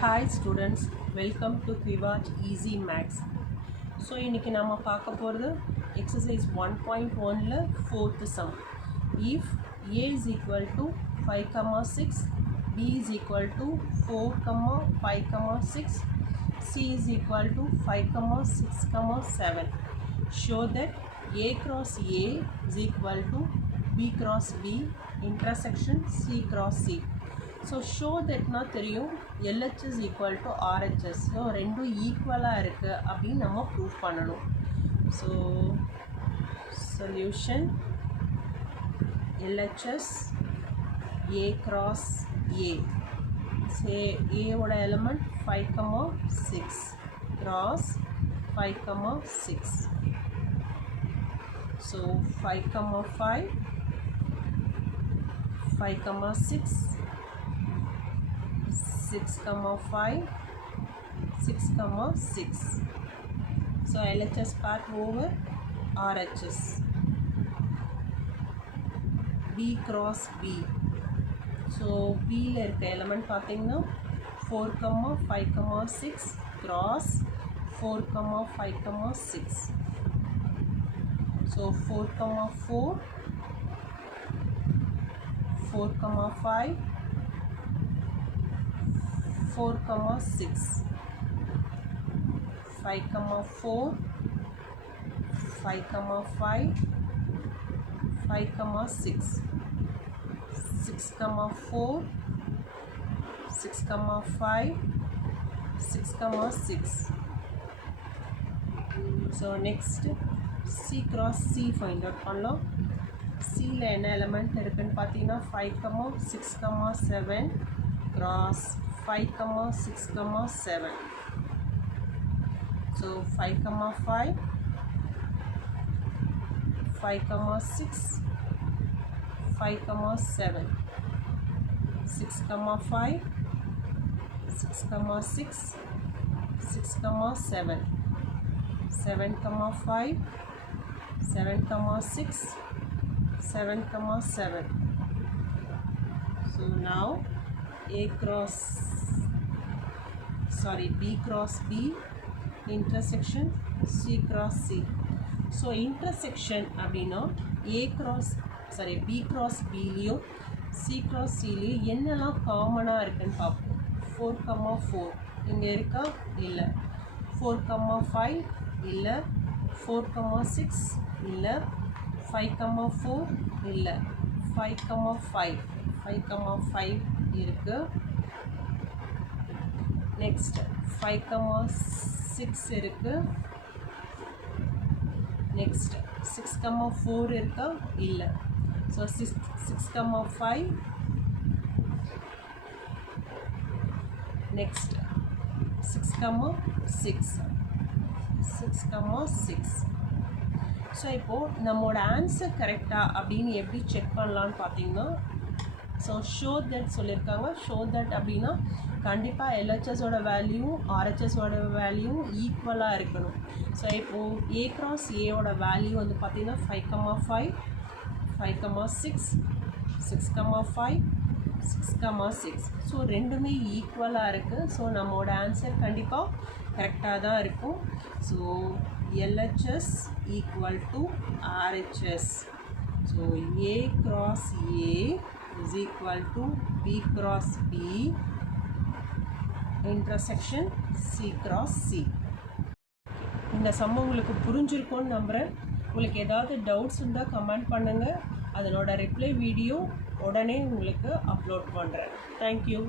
Hi students, welcome to Kivach Easy Maths. So இன்னைக்கு நாம பார்க்க போறது exercise 1.1ல fourth sum. If a is equal to 5, 6, b is equal to 4, 5, 6, c is equal to 5, 6, 7. Show that a cross a is equal to b cross b intersection c cross c. So show that na தெரியும் LHS equal to RHS. So ரெண்டும் ஈக்குவலாக இருக்குது அப்படின்னு நம்ம prove பண்ணணும். So solution LHS A cross A. Say A ஓட element 5, 6 cross 5, 6. So 5, 5, 6, 5, 6, 6. So LHS part over RHS. B cross B. So B ல இருக்க element பார்த்தீங்கன்னா 4, 5, 6 cross 4, 5, 6. So 4, 4, 5, 4, 6, 5, 4, 5, 5, 5, 6, 6, 4, 6, 5, 6, 6. So next C cross C find out பண்ணலாம். C ல என்ன element இருக்குன்னு பார்த்தீங்கன்னா 5, 6, 7 cross 5, 6, 7. So 5, 5, 5, 6, 5, 7. 6, 5, 6, 6, 6, 7. 7, 5, 7, 6, 7, 7. So now B cross B intersection C cross C. So intersection அப்படின்னா B cross B லியும் C cross C லியும் என்னெல்லாம் காமனாக இருக்குன்னு பார்ப்போம். 4, 4 இங்கே இருக்கா? இல்லை. 4, 5 இல்லை. 4, 6 இல்லை. 5, 4 இல்லை. 5, 5 இருக்கு. நெக்ஸ்ட் 5, 6 இருக்கு. நெக்ஸ்ட் 6, 4 இருக்கா? இல்லை. ஸோ 6, 5. நெக்ஸ்ட் 6, 6. ஸோ இப்போது நம்மளோட ஆன்சர் கரெக்டாக அப்படின்னு எப்படி செக் பண்ணலான்னு பார்த்தீங்கன்னா, ஸோ ஷோ தட் சொல்லியிருக்காங்க. ஷோ தட் அப்படின்னா கண்டிப்பாக எல்ஹெச்எஸோட வேல்யூ ஆர்ஹெச்எஸோட வேல்யூ ஈக்குவலாக இருக்கணும். ஸோ இப்போது ஏ கிராஸ் ஏவோட வேல்யூ வந்து பார்த்திங்கன்னா 5, 5, 6, 6, 5, 6, 6. ஸோ ரெண்டுமே ஈக்குவலாக இருக்குது. ஸோ நம்மளோட ஆன்சர் கண்டிப்பாக கரெக்டாக தான் இருக்கும். So LHS equal to RHS. So A cross A is equal to B cross B intersection C cross C. இந்த சம் உங்களுக்கு புரிஞ்சிருக்கும்னு நம்புகிறேன். உங்களுக்கு ஏதாவது டவுட்ஸ் இருந்தால் கமெண்ட் பண்ணுங்கள். அதனோட ரிப்ளை வீடியோ உடனே உங்களுக்கு அப்லோட் பண்ணுறேன். தேங்க்யூ.